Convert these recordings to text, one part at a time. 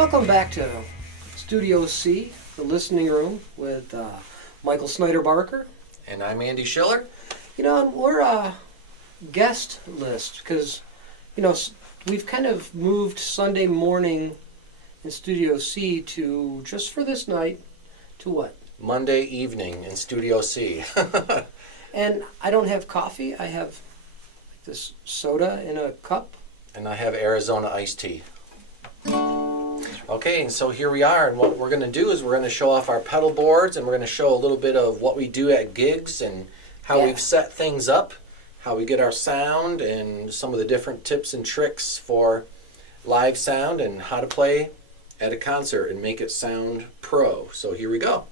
Welcome back to Studio C, the listening room with Michael Snyder-Barker. And I'm Andy Schiller. You know, and we're a guest list because, you know, we've kind of moved Sunday morning in Studio C to, just for this night, to what? Monday evening in Studio C. And I don't have coffee. I have this soda in a cup. And I have Arizona iced tea. Okay, and so here we are, and what we're going to do is we're going to show off our pedal boards, and we're going to show a little bit of what we do at gigs and how we've set things up, how we get our sound, and some of the different tips and tricks for live sound and how to play at a concert and make it sound pro. So here we go.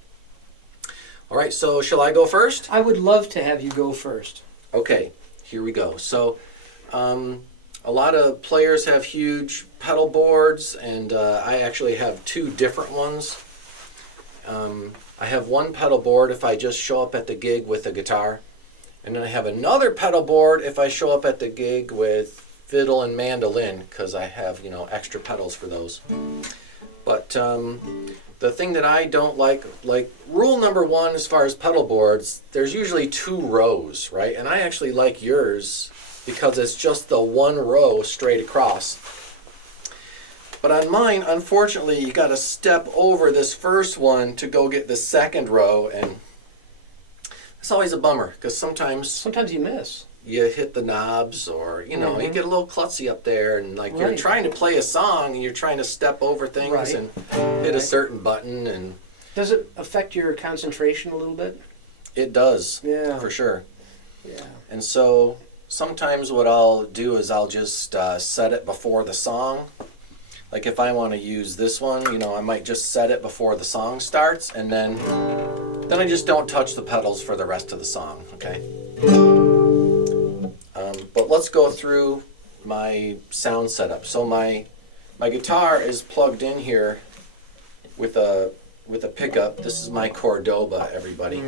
All right, so shall I go first? I would love to have you go first. Okay, here we go. So a lot of players have huge pedal boards, and I actually have two different ones. I have one pedal board if I just show up at the gig with a guitar, and then I have another pedal board if I show up at the gig with fiddle and mandolin, because I have, you know, extra pedals for those. But the thing that I don't like rule number one as far as pedal boards, there's usually 2 rows, right? And I actually like yours because it's just the one row straight across. But on mine, unfortunately, you got to step over this first one to go get the second row, and it's always a bummer because sometimes you miss. You hit the knobs, or you know, you get a little klutzy up there, and like you're trying to play a song and you're trying to step over things and hit a certain button. And does it affect your concentration a little bit? It does, for sure. Yeah. And so sometimes what I'll do is I'll just set it before the song. Like if I want to use this one, you know, I might just set it before the song starts, and then I just don't touch the pedals for the rest of the song, okay? But let's go through my sound setup. So my guitar is plugged in here with a pickup. This is my Cordoba, everybody.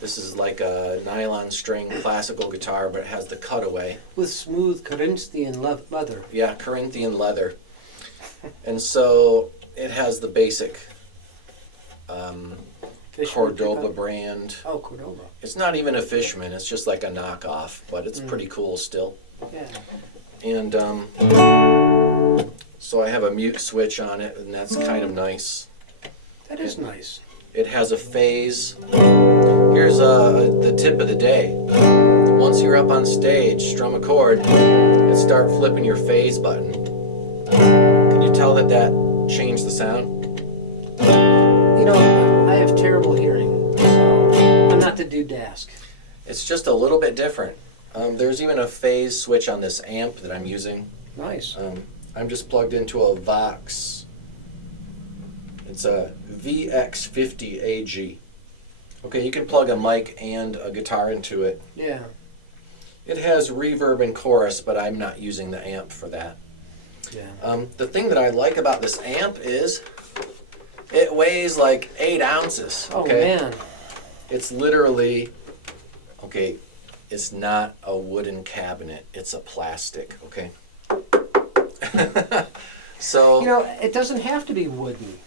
This is like a nylon string classical guitar, but it has the cutaway. With smooth Corinthian leather. Yeah, Corinthian leather. And so it has the basic Cordoba brand. Oh, Cordoba. It's not even a Fishman, it's just like a knockoff, but it's pretty cool still. Yeah. And so I have a mute switch on it, and that's kind of nice. That is nice. It has a phase. Here's the tip of the day. Once you're up on stage, strum a chord, and start flipping your phase button. Can you tell that changed the sound? You know, I have terrible hearing, so I'm not the dude to ask. It's just a little bit different. There's even a phase switch on this amp that I'm using. Nice. I'm just plugged into a Vox. It's a VX50AG. Okay, you can plug a mic and a guitar into it. Yeah. It has reverb and chorus, but I'm not using the amp for that. Yeah. The thing that I like about this amp is it weighs like 8 ounces. Okay? Oh, man. It's literally, okay, it's not a wooden cabinet. It's a plastic, okay? So, you know, it doesn't have to be wooden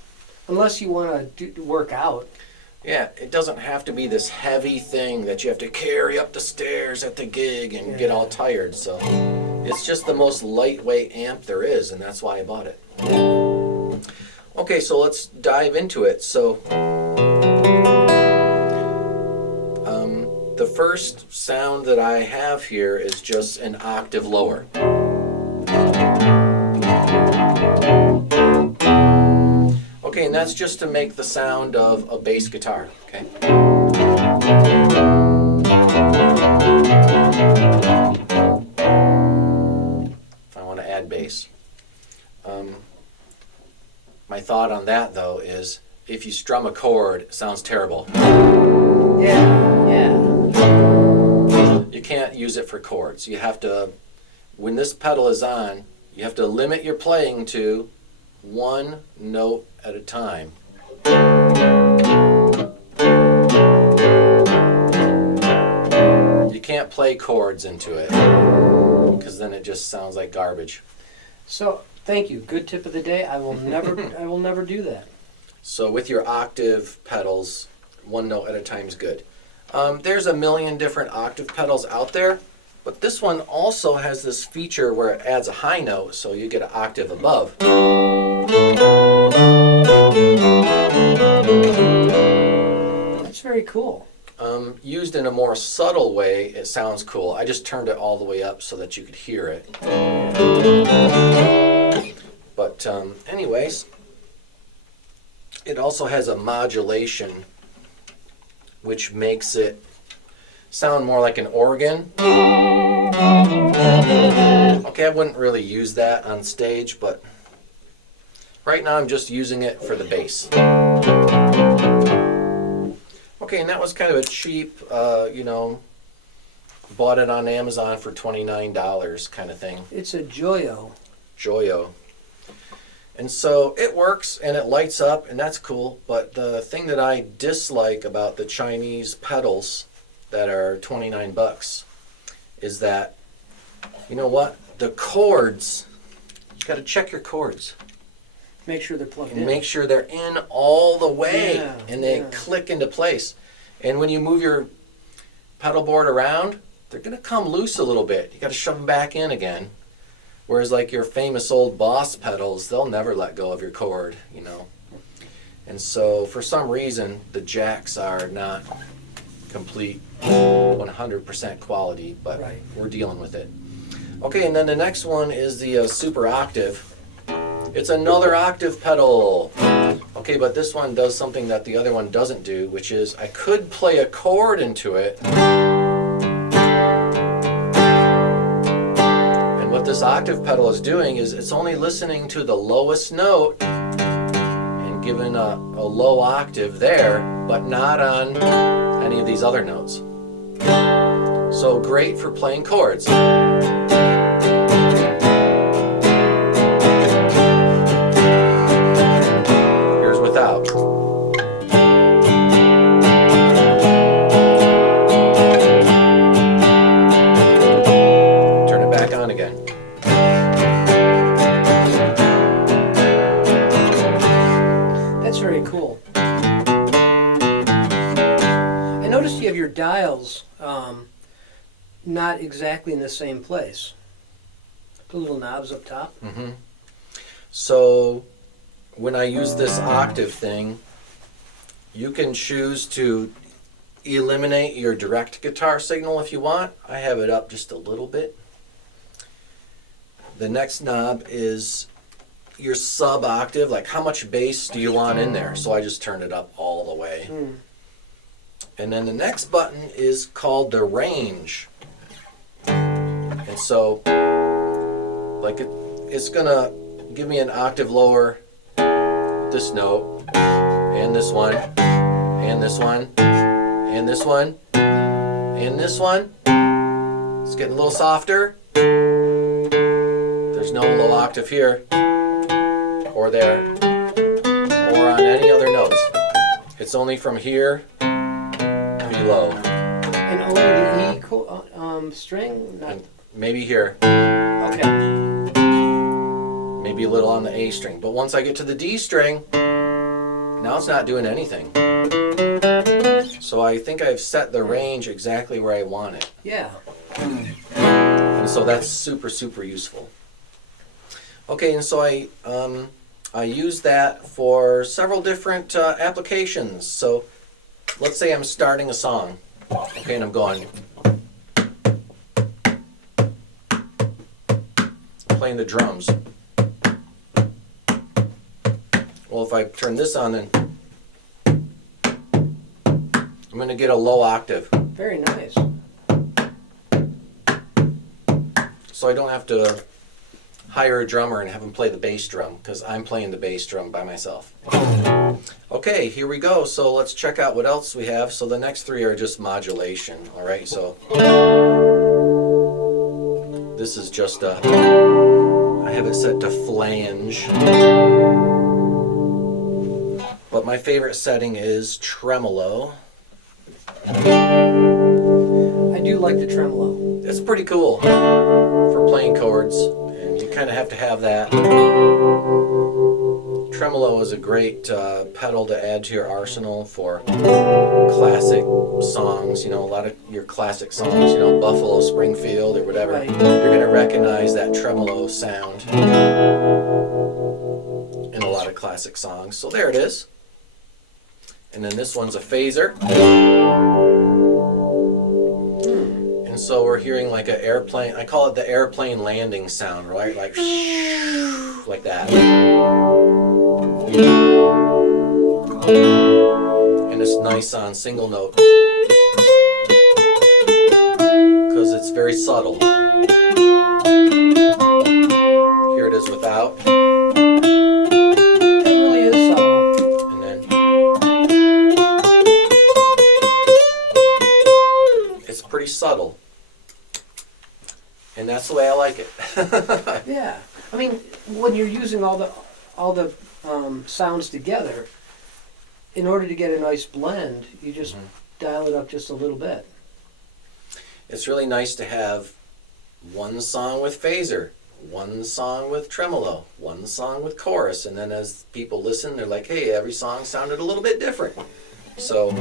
unless you want to work out. Yeah, it doesn't have to be this heavy thing that you have to carry up the stairs at the gig and get all tired. So it's just the most lightweight amp there is, and that's why I bought it. Okay, so let's dive into it. So the first sound that I have here is just an octave lower. Okay, and that's just to make the sound of a bass guitar, okay? If I want to add bass. My thought on that, though, is if you strum a chord, it sounds terrible. Yeah. You can't use it for chords. You have to, when this pedal is on, you have to limit your playing to one note at a time. You can't play chords into it because then it just sounds like garbage. So thank you. Good tip of the day. I will never do that. So with your octave pedals, one note at a time is good. There's a million different octave pedals out there, but this one also has this feature where it adds a high note, so you get an octave above. That's very cool. Used in a more subtle way, it sounds cool. I just turned it all the way up so that you could hear it. But anyways, it also has a modulation which makes it sound more like an organ. Okay, I wouldn't really use that on stage, but right now I'm just using it for the bass. Okay, and that was kind of a cheap, bought it on Amazon for $29 kind of thing. It's a Joyo. Joyo. And so it works and it lights up and that's cool, but the thing that I dislike about the Chinese pedals that are 29 bucks is that, you know what, the chords, you got to check your chords. Make sure they're plugged And in. make sure they're in all the way and they yeah. click into place. And when you move your pedal board around, they're going to come loose a little bit. You got to shove them back in again. Whereas like your famous old Boss pedals, they'll never let go of your cord, you know. And so for some reason, the jacks are not complete 100% quality, but Right. we're dealing with it. Okay, and then the next one is the Super Octave. It's another octave pedal. Okay, but this one does something that the other one doesn't do, which is I could play a chord into it. And what this octave pedal is doing is it's only listening to the lowest note and giving a low octave there, but not on any of these other notes. So great for playing chords. Without. Turn it back on again. That's very cool. I noticed you have your dials not exactly in the same place. The little knobs up top. Mm-hmm. So when I use this octave thing, you can choose to eliminate your direct guitar signal if you want. I have it up just a little bit. The next knob is your sub octave, like how much bass do you want in there? So I just turned it up all the way. And then the next button is called the range. And so like it's gonna give me an octave lower this note, and this one, and this one, and this one, and this one. It's getting a little softer. There's no low octave here, or there, or on any other notes. It's only from here below. And only the E string? Not... And maybe here. Okay. Maybe a little on the A string. But once I get to the D string, now it's not doing anything. So I think I've set the range exactly where I want it. Yeah. And so that's super, super useful. Okay, and so I use that for several different applications. So let's say I'm starting a song. Okay, and I'm going... playing the drums. Well, if I turn this on, then I'm going to get a low octave. Very nice. So I don't have to hire a drummer and have him play the bass drum, because I'm playing the bass drum by myself. Okay, here we go. So let's check out what else we have. So the next three are just modulation. All right, so this is just a... I have it set to flange. But my favorite setting is tremolo. I do like the tremolo. It's pretty cool for playing chords. And you kind kind of have to have that. Tremolo is a great pedal to add to your arsenal for classic songs. You know, a lot of your classic songs, you know, Buffalo Springfield or whatever. Right. You're going to recognize that tremolo sound in a lot of classic songs. So there it is. And then this one's a phaser. And so we're hearing like an airplane. I call it the airplane landing sound, right? Like that. And it's nice on single note because it's very subtle. Here it is without. It really is subtle. And then it's pretty subtle. And that's the way I like it. Yeah. I mean, when you're using all the sounds together, in order to get a nice blend, you just dial it up just a little bit. It's really nice to have one song with phaser, one song with tremolo, one song with chorus, and then as people listen, they're like, hey, every song sounded a little bit different. So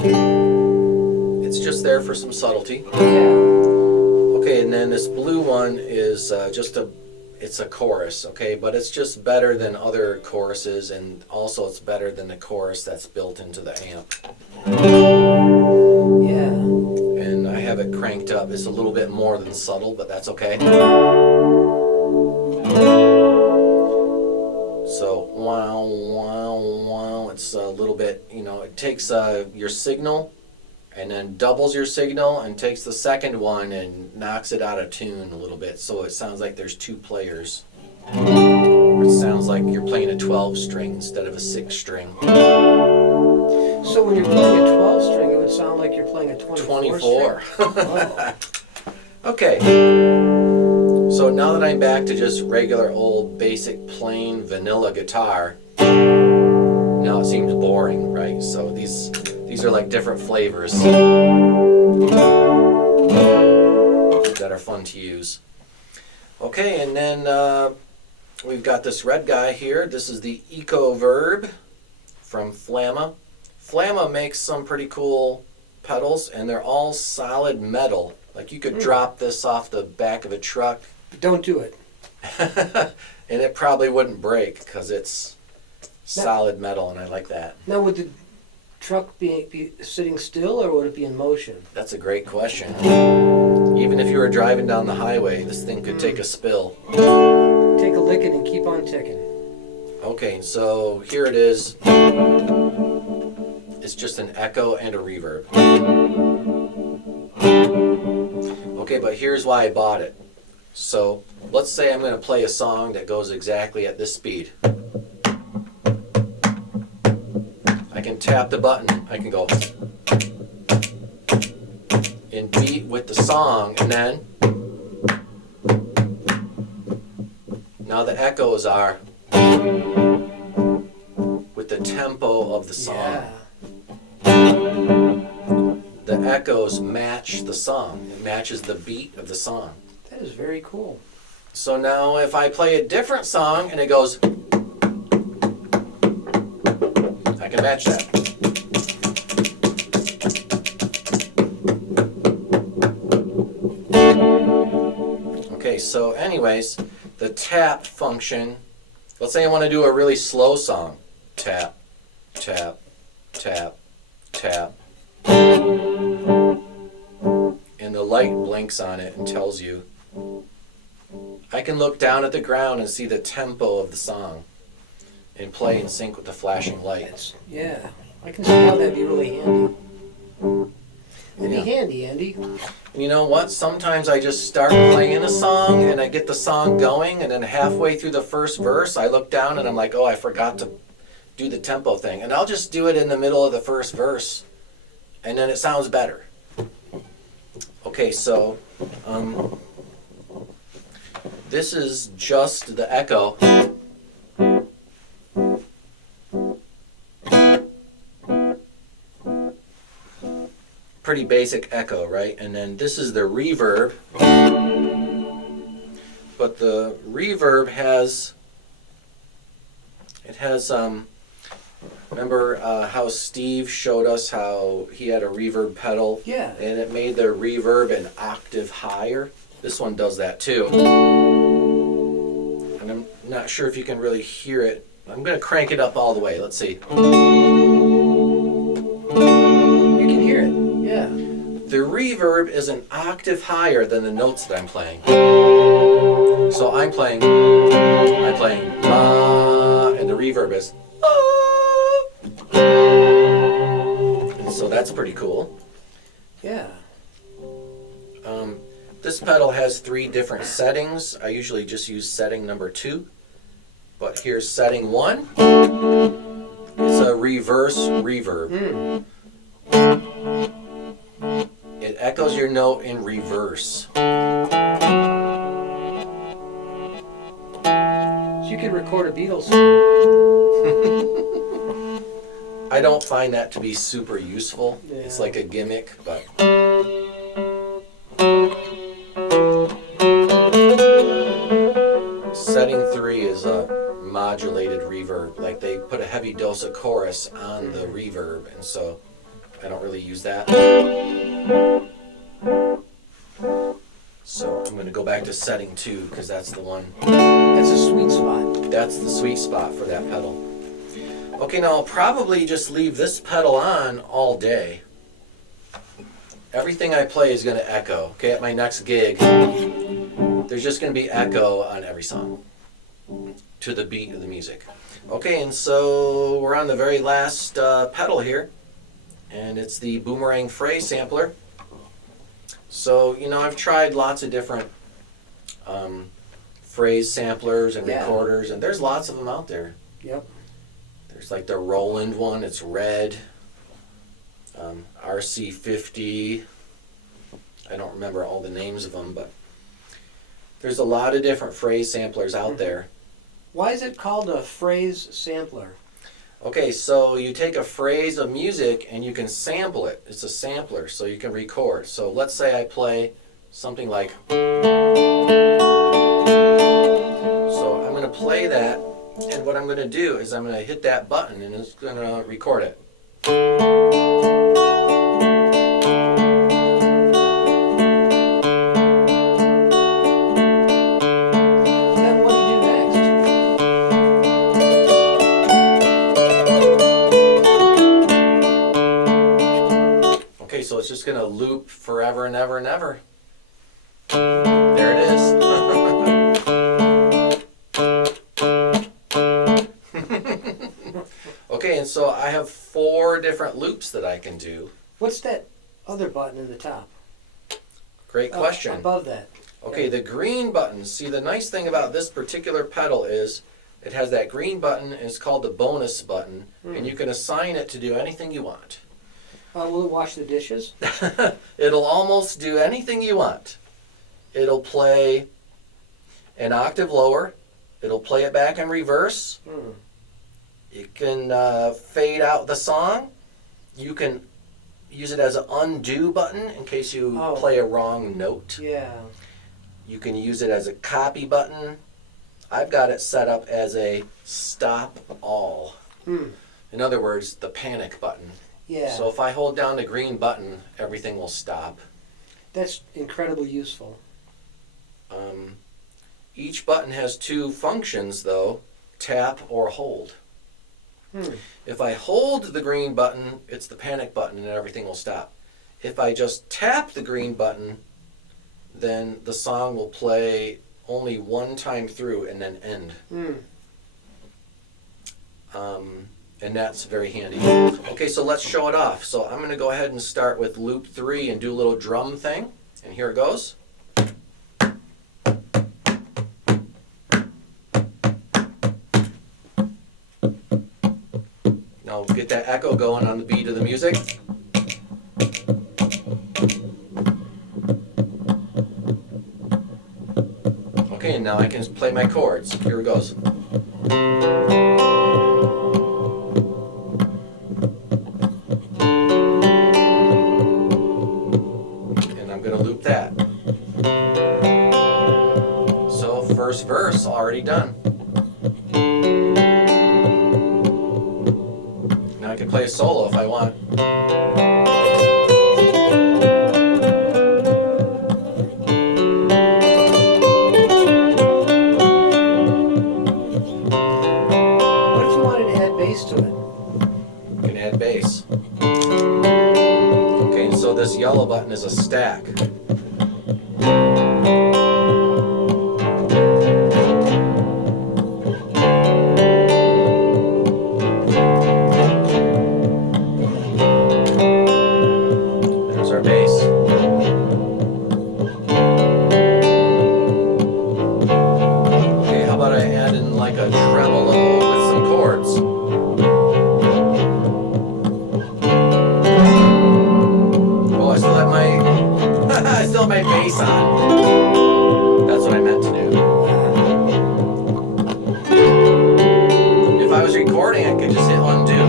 it's just there for some subtlety. Yeah. Okay, and then this blue one is it's a chorus, okay, but it's just better than other choruses, and also it's better than the chorus that's built into the amp. Yeah. And I have it cranked up. It's a little bit more than subtle, but that's okay. So, wow, wow, wow, it's a little bit, you know, it takes your signal and then doubles your signal and takes the second one and knocks it out of tune a little bit, so it sounds like there's two players. Or it sounds like you're playing a 12 string instead of a 6 string. So when you're playing a 12 string, it would sound like you're playing a 24 string. Oh. Okay. So now that I'm back to just regular old basic plain vanilla guitar, now it seems boring, right? So these are like different flavors that are fun to use. Okay, and then we've got this red guy here. This is the Eco Verb from Flamma. Flamma makes some pretty cool pedals, and they're all solid metal. Like you could drop this off the back of a truck. Don't do it. And it probably wouldn't break because it's solid metal, and I like that. Now, would the truck be sitting still, or would it be in motion? That's a great question. Even if you were driving down the highway, this thing could take a spill. Take a licking and keep on ticking. Okay, so here it is. It's just an echo and a reverb. Okay, but here's why I bought it. So let's say I'm going to play a song that goes exactly at this speed. I can tap the button. I can go in beat with the song, and then now the echoes are with the tempo of the song. Yeah. The echoes match the song. It matches the beat of the song. That is very cool. So now if I play a different song and it goes, I can match that. Okay, so anyways, the tap function, let's say I want to do a really slow song. Tap, tap, tap, tap. And the light blinks on it and tells you. I can look down at the ground and see the tempo of the song and play in sync with the flashing lights. Yeah, I can see how that'd be really handy. It'd Yeah. be handy, Andy. You know what? Sometimes I just start playing a song and I get the song going, and then halfway through the first verse I look down and I'm like, oh, I forgot to do the tempo thing. And I'll just do it in the middle of the first verse, and then it sounds better. Okay, so this is just the echo. Pretty basic echo, right? And then this is the reverb. but the reverb has, remember how Steve showed us how he had a reverb pedal? Yeah. And it made the reverb an octave higher? This one does that too. And I'm not sure if you can really hear it. I'm going to crank it up all the way. Let's see. You can hear it, yeah. The reverb is an octave higher than the notes that I'm playing. So I'm playing la, and the reverb is ah. And so that's pretty cool. Yeah. This pedal has 3 different settings. I usually just use setting number 2. But here's setting 1. It's a reverse reverb. It echoes your note in reverse. So you could record a Beatles song. I don't find that to be super useful. Yeah. It's like a gimmick, but... Setting 3 is a modulated reverb. Like they put a heavy dose of chorus on the reverb, and so I don't really use that. So I'm going to go back to setting 2 because that's the one. That's a sweet spot. That's the sweet spot for that pedal. Okay, now I'll probably just leave this pedal on all day. Everything I play is going to echo. Okay, at my next gig, there's just going to be echo on every song to the beat of the music. Okay, and so we're on the very last pedal here, and it's the Boomerang Phrase sampler. So, you know, I've tried lots of different phrase samplers and recorders, and there's lots of them out there. Yep. There's like the Roland one, it's red. RC50. I don't remember all the names of them, but there's a lot of different phrase samplers out there. Why is it called a phrase sampler? Okay, so you take a phrase of music and you can sample it. It's a sampler, so you can record. So let's say I play something like... So I'm going to play that, and what I'm going to do is I'm going to hit that button and it's going to record it. Then what do you do next? Okay, so it's just going to loop forever and ever and ever. There it is. Okay, and so I have 4 different loops that I can do. What's that other button in the top? Great question. Above that. Okay, the green button. See, the nice thing about this particular pedal is it has that green button, and it's called the bonus button, and you can assign it to do anything you want. Will it wash the dishes? It'll almost do anything you want. It'll play an octave lower. It'll play it back in reverse. You can fade out the song. You can use it as an undo button in case you play a wrong note. Yeah. You can use it as a copy button. I've got it set up as a stop all. In other words, the panic button. Yeah. So if I hold down the green button, everything will stop. That's incredibly useful. Each button has 2 functions, though, tap or hold. If I hold the green button, it's the panic button and everything will stop. If I just tap the green button, then the song will play only one time through and then end. And that's very handy. Okay, so let's show it off. So I'm going to go ahead and start with loop 3 and do a little drum thing. And here it goes. Now get that echo going on the beat of the music. Okay, and now I can play my chords. Here it goes. And I'm going to loop that. So first verse already done. Now I can play a solo if I want. What if you wanted to add bass to it? You can add bass. Okay, so this yellow button is a stack. There's our bass. Okay, how about I add in like a tremolo with some chords? Oh, I still have my I still have my bass on. That's what I meant to do. If I was recording, I could just hit undo.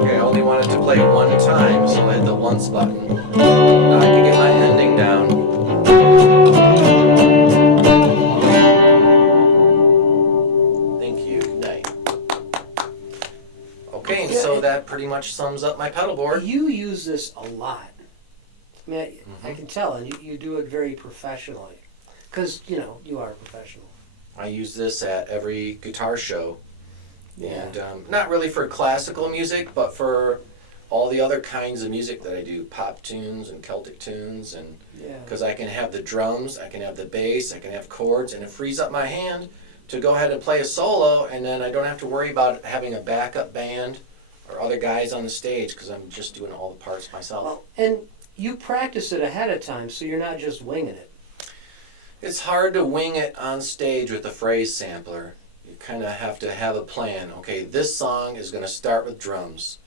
Okay, I only wanted to play one time, so I hit the once button. Now I can get my ending down. Thank you. Good night. Okay, Yeah, so that pretty much sums up my pedal board. You use this a lot. I mean, I can tell, and you do it very professionally. Because, you know, you are a professional. I use this at every guitar show. Yeah. And not really for classical music, but for all the other kinds of music that I do, pop tunes and Celtic tunes, and Yeah. because I can have the drums, I can have the bass, I can have chords, and it frees up my hand to go ahead and play a solo, and then I don't have to worry about having a backup band or other guys on the stage because I'm just doing all the parts myself. Well, and you practice it ahead of time, so you're not just winging it. It's hard to wing it on stage with a phrase sampler. You kind of have to have a plan. Okay, this song is going to start with drums.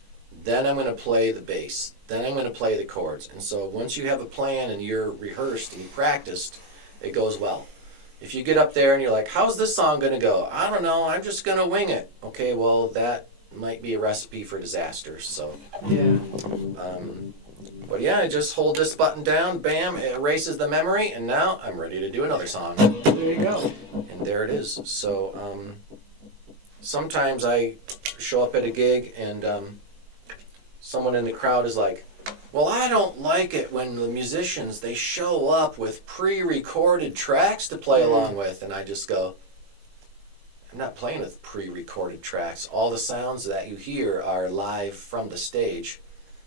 Then I'm going to play the bass. Then I'm going to play the chords. And so once you have a plan and you're rehearsed and you practiced, it goes well. If you get up there and you're like, how's this song going to go? I don't know, I'm just going to wing it. Okay, well, that might be a recipe for disaster. So, Yeah. but yeah, I just hold this button down, bam, it erases the memory, and now I'm ready to do another song. There you go. And there it is. So sometimes I show up at a gig and someone in the crowd is like, well, I don't like it when the musicians, they show up with pre-recorded tracks to play along with. And I just go, I'm not playing with pre-recorded tracks. All the sounds that you hear are live from the stage.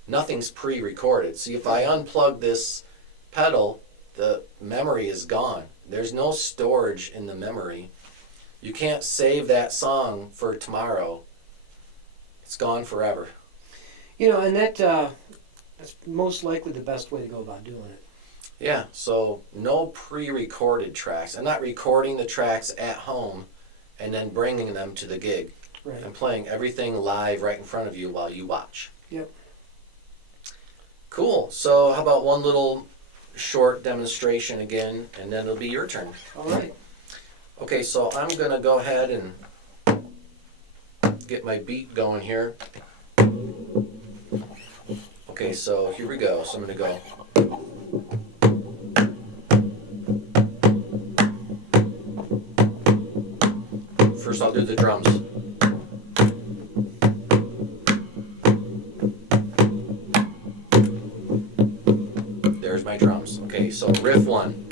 Nothing's pre-recorded. See, if I unplug this pedal, the memory is gone. There's no storage in the memory. You can't save that song for tomorrow. It's gone forever. You know, and that's most likely the best way to go about doing it. Yeah, so no pre-recorded tracks. I'm not recording the tracks at home and then bringing them to the gig. Right. I'm playing everything live right in front of you while you watch. Yep. Cool. So how about one little short demonstration again, and then it'll be your turn. All right. Okay, so I'm going to go ahead and get my beat going here. Okay, so here we go. So I'm going to go. First I'll do the drums. There's my drums. Okay, so riff one.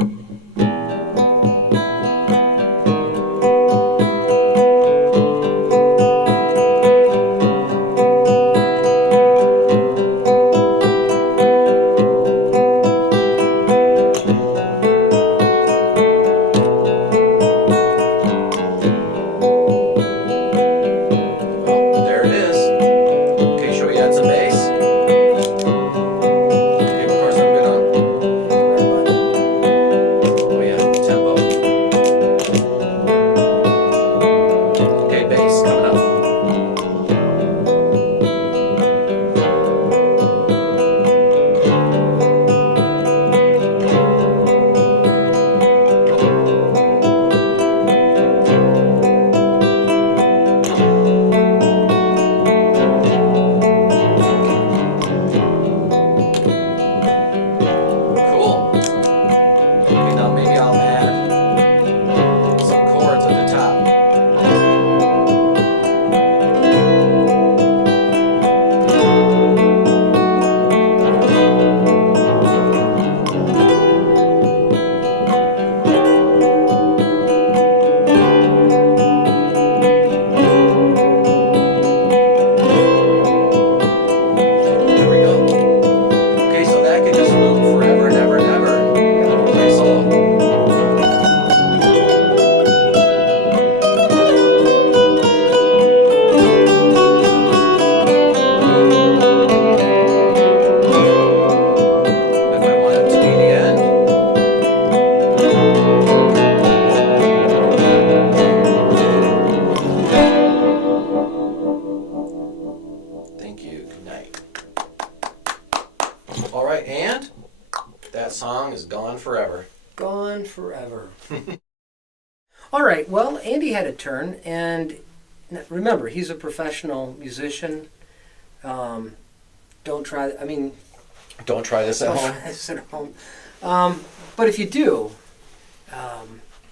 forever. All right, well, Andy had a turn, and remember, he's a professional musician. Don't try this at home. Don't try this at home. But if you do,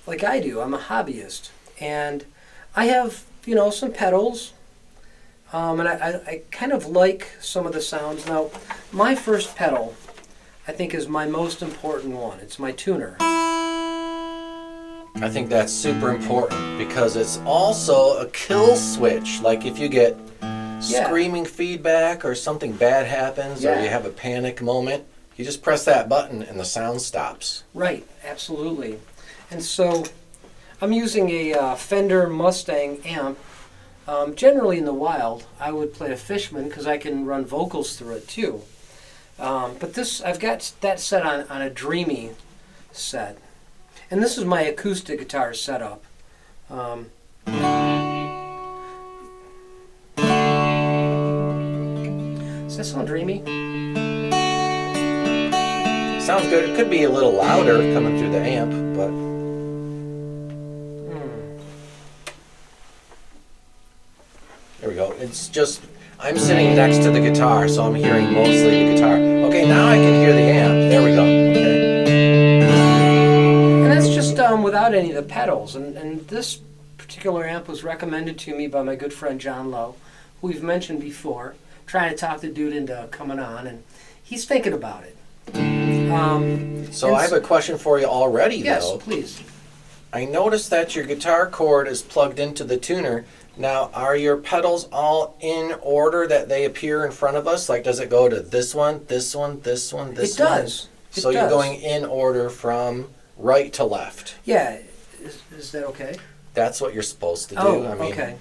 like I do, I'm a hobbyist, and I have, some pedals, and I kind of like some of the sounds. Now, my first pedal, I think, is my most important one. It's my tuner. I think that's super important because it's also a kill switch. Like if you get screaming feedback or something bad happens or you have a panic moment, you just press that button and the sound stops. Right, absolutely. And so I'm using a Fender Mustang amp. Generally in the wild, I would play a Fishman because I can run vocals through it too. But this, I've got that set on a Dreamy set. And this is my acoustic guitar setup. Does that sound dreamy? Sounds good. It could be a little louder coming through the amp, but... There we go. It's just... I'm sitting next to the guitar, so I'm hearing mostly the guitar. Okay, now I can hear the amp. There we go. Okay. And that's just without any of the pedals. And this particular amp was recommended to me by my good friend John Lowe, who we've mentioned before, trying to talk the dude into coming on, and he's thinking about it. So I have a question for you already, yes, though. Yes, please. I noticed that your guitar cord is plugged into the tuner. Now, are your pedals all in order that they appear in front of us? Like, does it go to this one, this one, this one, this one? It does. So you're going in order from right to left. Yeah. Is that okay? That's what you're supposed to do. Oh, I mean, okay.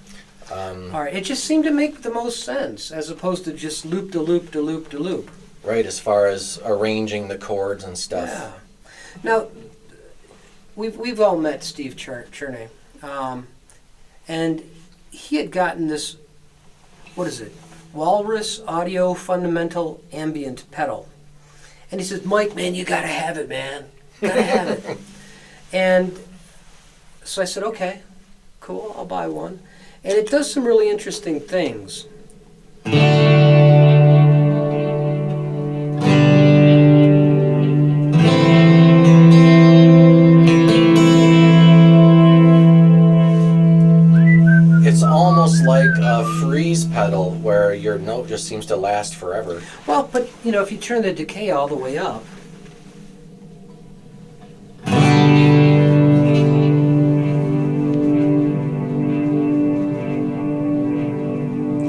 All right. It just seemed to make the most sense as opposed to just loop to loop to loop to loop. Right, as far as arranging the chords and stuff. Yeah. Now, we've all met Steve Cherney, and he had gotten this, what is it, Walrus Audio Fundamental Ambient Pedal. And he says, Mike, man, you got to have it, man. Got to have it. And so I said, okay, cool, I'll buy one. And it does some really interesting things. It's almost like a freeze pedal where your note just seems to last forever. Well, but, if you turn the decay all the way up,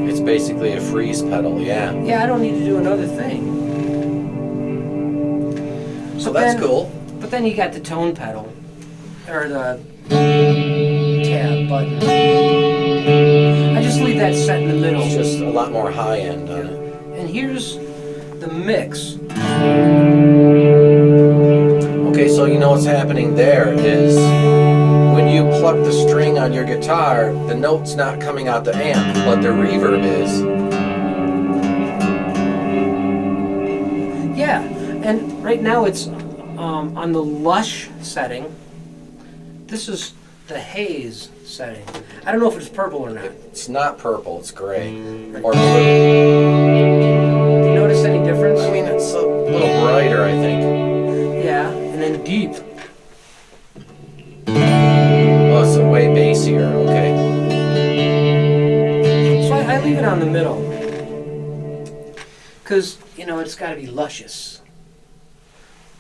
it's basically a freeze pedal, yeah. Yeah, I don't need to do another thing. So that's cool. But then you got the tone pedal, or the tab button. I just leave that set in the middle. It's just a lot more high end on it. And here's the mix. Okay, so you know what's happening there is when you pluck the string on your guitar, the note's not coming out the amp, but the reverb is. Yeah, and right now it's on the lush setting. This is the haze setting. I don't know if it's purple or not. It's not purple, it's gray. Or blue. Do you notice any difference? I mean, it's a little brighter, I think. Yeah, and then deep. Oh, it's way bassier, okay. So I leave it on the middle. Because, it's got to be luscious.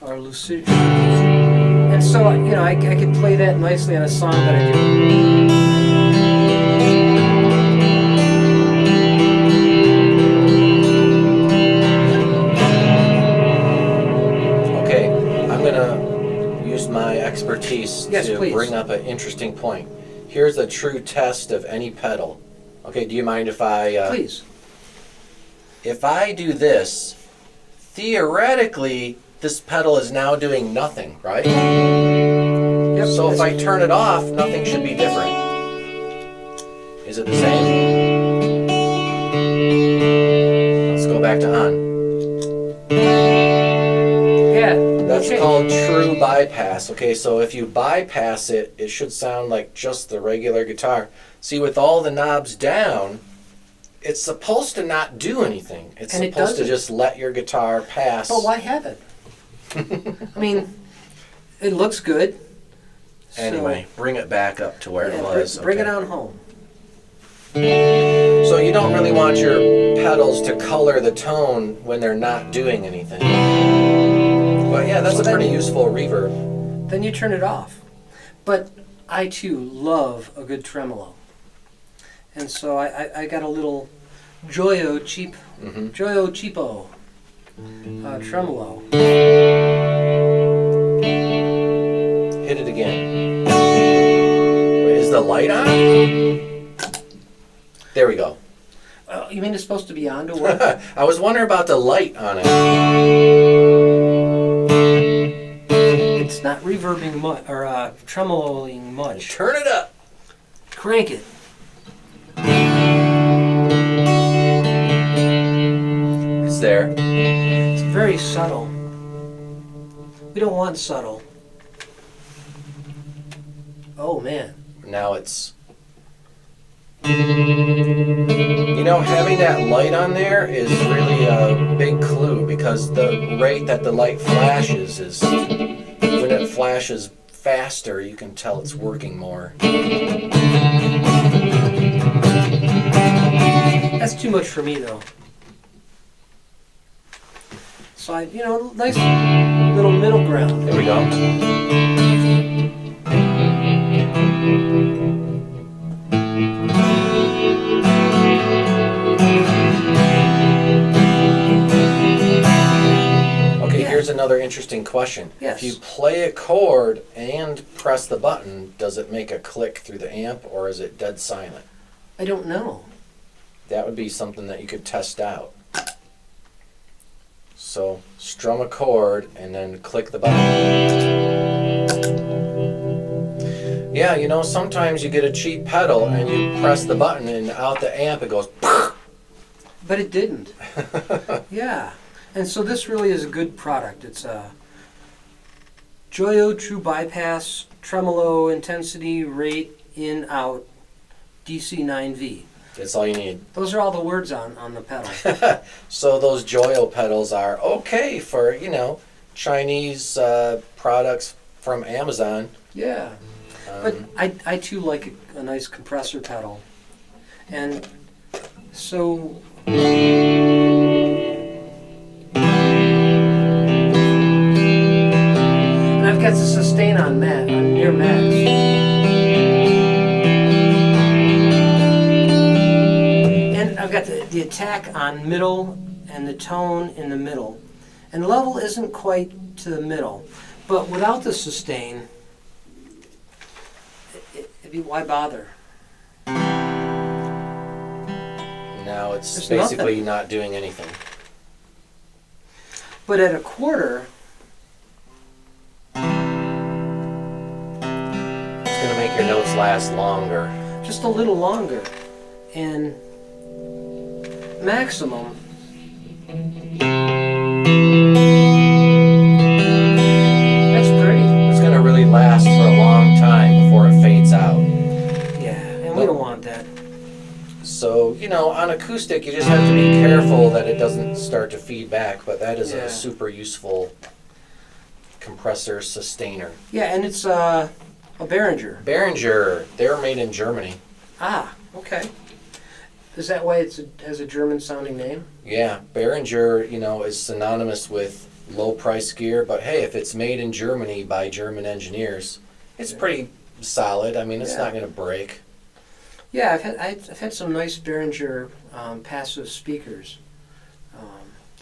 Or lucid. And so, I could play that nicely on a song that I do. Okay, I'm going to use my expertise to please. Bring up an interesting point. Here's a true test of any pedal. Okay, do you mind if I... Please. If I do this, theoretically, this pedal is now doing nothing, right? Yep. So if I turn it off, nothing should be different. Is it the same? Let's go back to on. Yeah. That's called true bypass. Okay, so if you bypass it, it should sound like just the regular guitar. See, with all the knobs down, it's supposed to not do anything. It's And it supposed to doesn't. just let your guitar pass. But why have it? I mean, it looks good. Anyway, bring it back up to where it was. Bring it okay. on home. So you don't really want your pedals to color the tone when they're not doing anything. But yeah, that's a pretty useful reverb. Then you turn it off. But I too love a good tremolo. And so I got a little Joyo Cheapo tremolo. Hit it again. Wait, is the light on? There we go. You mean it's supposed to be on to work? I was wondering about the light on it. It's not reverbing much, or tremoloing much. Turn it up. Crank it. It's there. It's very subtle. We don't want subtle. Oh man. Now it's... You know, having that light on there is really a big clue, because the rate that the light flashes is... When it flashes faster, you can tell it's working more. That's too much for me though. So nice little middle ground. There we go. Okay, here's another interesting question. Yes. If you play a chord and press the button, does it make a click through the amp, or is it dead silent? I don't know. That would be something that you could test out. So strum a chord and then click the button. Yeah, you know, sometimes you get a cheap pedal and you press the button and out the amp it goes. But it didn't. Yeah. And so this really is a good product. It's a Joyo True Bypass Tremolo Intensity Rate In Out DC 9V. That's all you need. Those are all the words on the pedal. So those Joyo pedals are okay for, Chinese products from Amazon. Yeah. But I too like a nice compressor pedal. And so... And I've got the sustain on near max. And I've got the attack on middle and the tone in the middle. And level isn't quite to the middle. But without the sustain, why bother? Now it's There's basically nothing. not doing anything. But at a quarter, It's going to make your notes last longer. just a little longer. And maximum, that's pretty. It's going to really last for a long time before it fades out. Yeah, and we don't want that. So, on acoustic, you just have to be careful that it doesn't start to feed back, but that is Yeah. a super useful compressor sustainer. Yeah, and it's a Behringer. Behringer, they're made in Germany. Ah, okay. Is that why it has a German-sounding name? Yeah, Behringer, is synonymous with low-price gear, but hey, if it's made in Germany by German engineers, it's pretty solid. I mean, it's Yeah. not going to break. Yeah, I've had some nice Behringer passive speakers.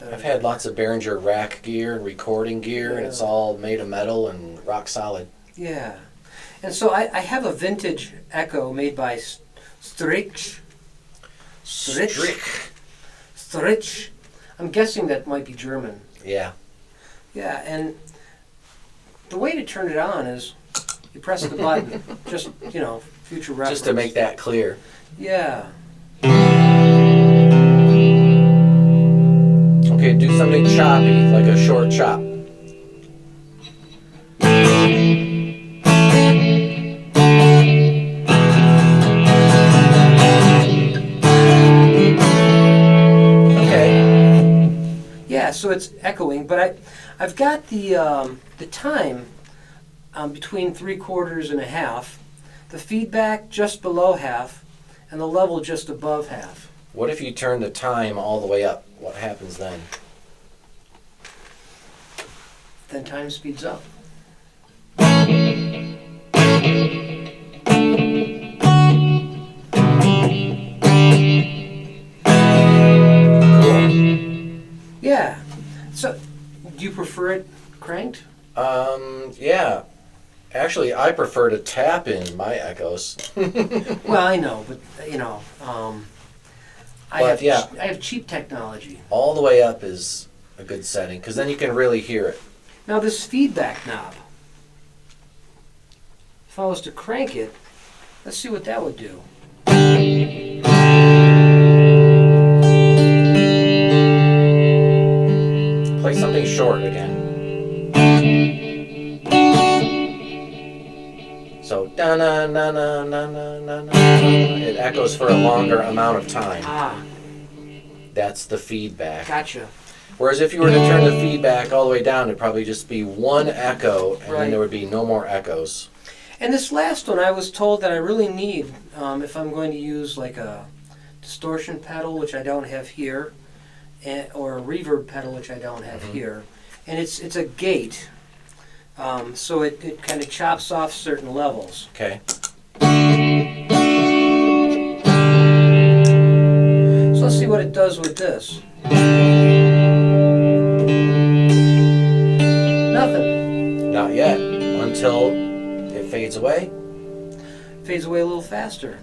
I've had lots of Behringer rack gear and recording gear, and it's all made of metal and rock solid. Yeah, and so I have a vintage Echo made by Strich. I'm guessing that might be German. Yeah. Yeah, and the way to turn it on is you press the button, just, future reference. Just to make that clear. Yeah. Okay, do something choppy, like a short chop. so it's echoing, but I've got the time between 3/4 and a half, the feedback just below half, and the level just above half. What if you turn the time all the way up? What happens then? Then time speeds up. Yeah. So, do you prefer it cranked? Yeah. Actually, I prefer to tap in my echoes. Well, I know, but I have cheap technology. All the way up is a good setting, because then you can really hear it. Now this feedback knob, if I was to crank it, let's see what that would do. Play something short again. So da na na na na na na na. It echoes for a longer amount of time. Ah, That's the feedback. gotcha. Whereas if you were to turn the feedback all the way down, it'd probably just be one echo, and Right. then there would be no more echoes. And this last one, I was told that I really need, if I'm going to use like a distortion pedal, which I don't have here, or a reverb pedal, which I don't have here. And it's a gate, so it kind of chops off certain levels. Okay. So let's see what it does with this. Nothing. Not yet. Until it fades away. Fades away a little faster.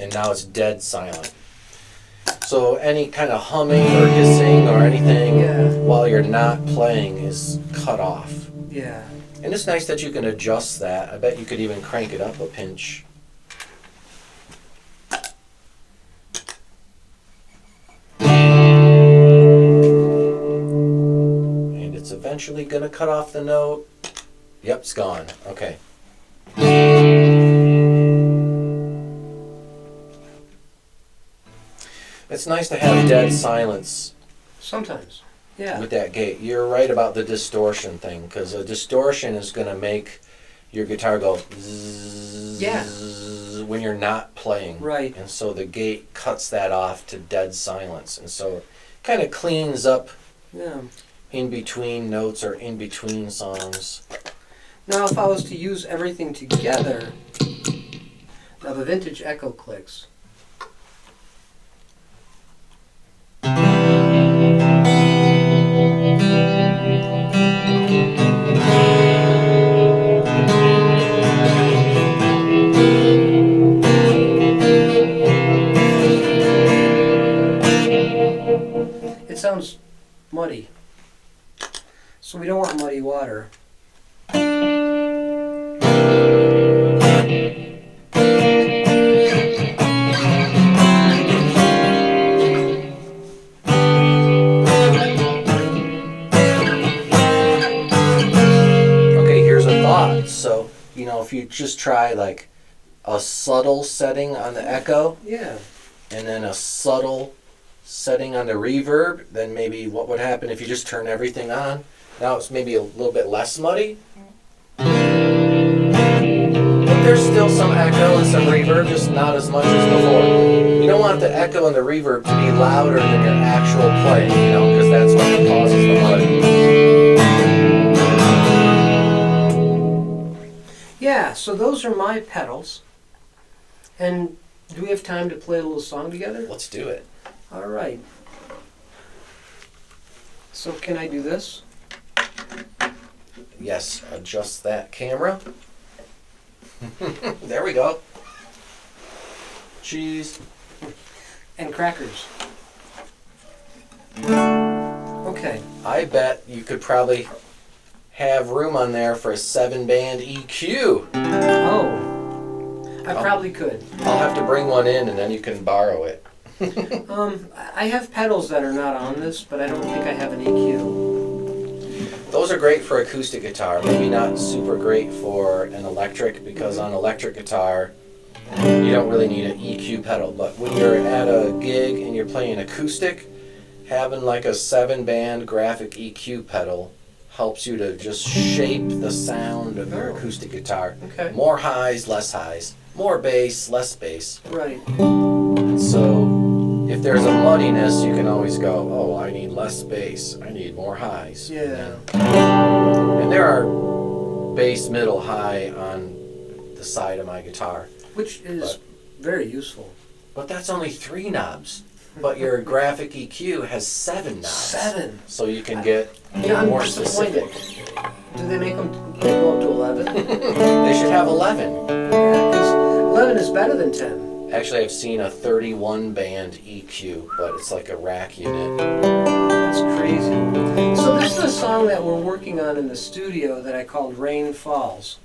And now it's dead silent. So any kind of humming or hissing or anything while you're not playing is cut off. Yeah. And it's nice that you can adjust that. I bet you could even crank it up a pinch. And it's eventually going to cut off the note. Yep, it's gone. Okay. It's nice to have dead silence Sometimes. Yeah. with that gate. You're right about the distortion thing, because a distortion is going to make your guitar go zzz when you're not playing. Right. And so the gate cuts that off to dead silence. And so it kind of cleans up Yeah. in between notes or in between songs. Now, if I was to use everything together, now the vintage echo clicks. It sounds muddy, so we don't want muddy water. Okay, here's a thought. So, if you just try like a subtle setting on the echo, Yeah. and then a subtle setting on the reverb, then maybe what would happen if you just turn everything on? Now it's maybe a little bit less muddy. But there's still some echo and some reverb, just not as much as before. You don't want the echo and the reverb to be louder than your actual playing, because that's what causes the mud. Yeah, so those are my pedals. And do we have time to play a little song together? Let's do it. All right. So can I do this? Yes, adjust that camera. There we go. Cheese. And crackers. Okay. I bet you could probably have room on there for a 7-band EQ. Oh. I probably could. I'll have to bring one in and then you can borrow it. I have pedals that are not on this, but I don't think I have an EQ. Those are great for acoustic guitar, maybe not super great for an electric, because on electric guitar, you don't really need an EQ pedal. But when you're at a gig and you're playing acoustic, having like a 7-band graphic EQ pedal helps you to just shape the sound of your acoustic guitar. Okay. More highs, less highs. More bass, less bass. Right. And so if there's a muddiness, you can always go, oh, I need less bass. I need more highs. Yeah. And there are bass, middle, high on the side of my guitar. Which is very useful. But that's only 3 knobs. But your graphic EQ has 7 knobs. 7. So you can get I'm more disappointed. specific. Do they make them go up to 11? They should have 11. Yeah, because 11 is better than 10. Actually, I've seen a 31-band EQ, but it's like a rack unit. That's crazy. So this is a song that we're working on in the studio that I called Rain Falls.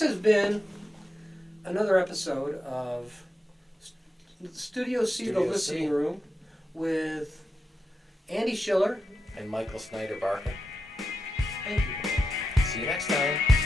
this has been another episode of Studio C, Studio the Listening C. Room, with Andy Schiller. And Michael Snyder-Barker. Thank you. See you next time.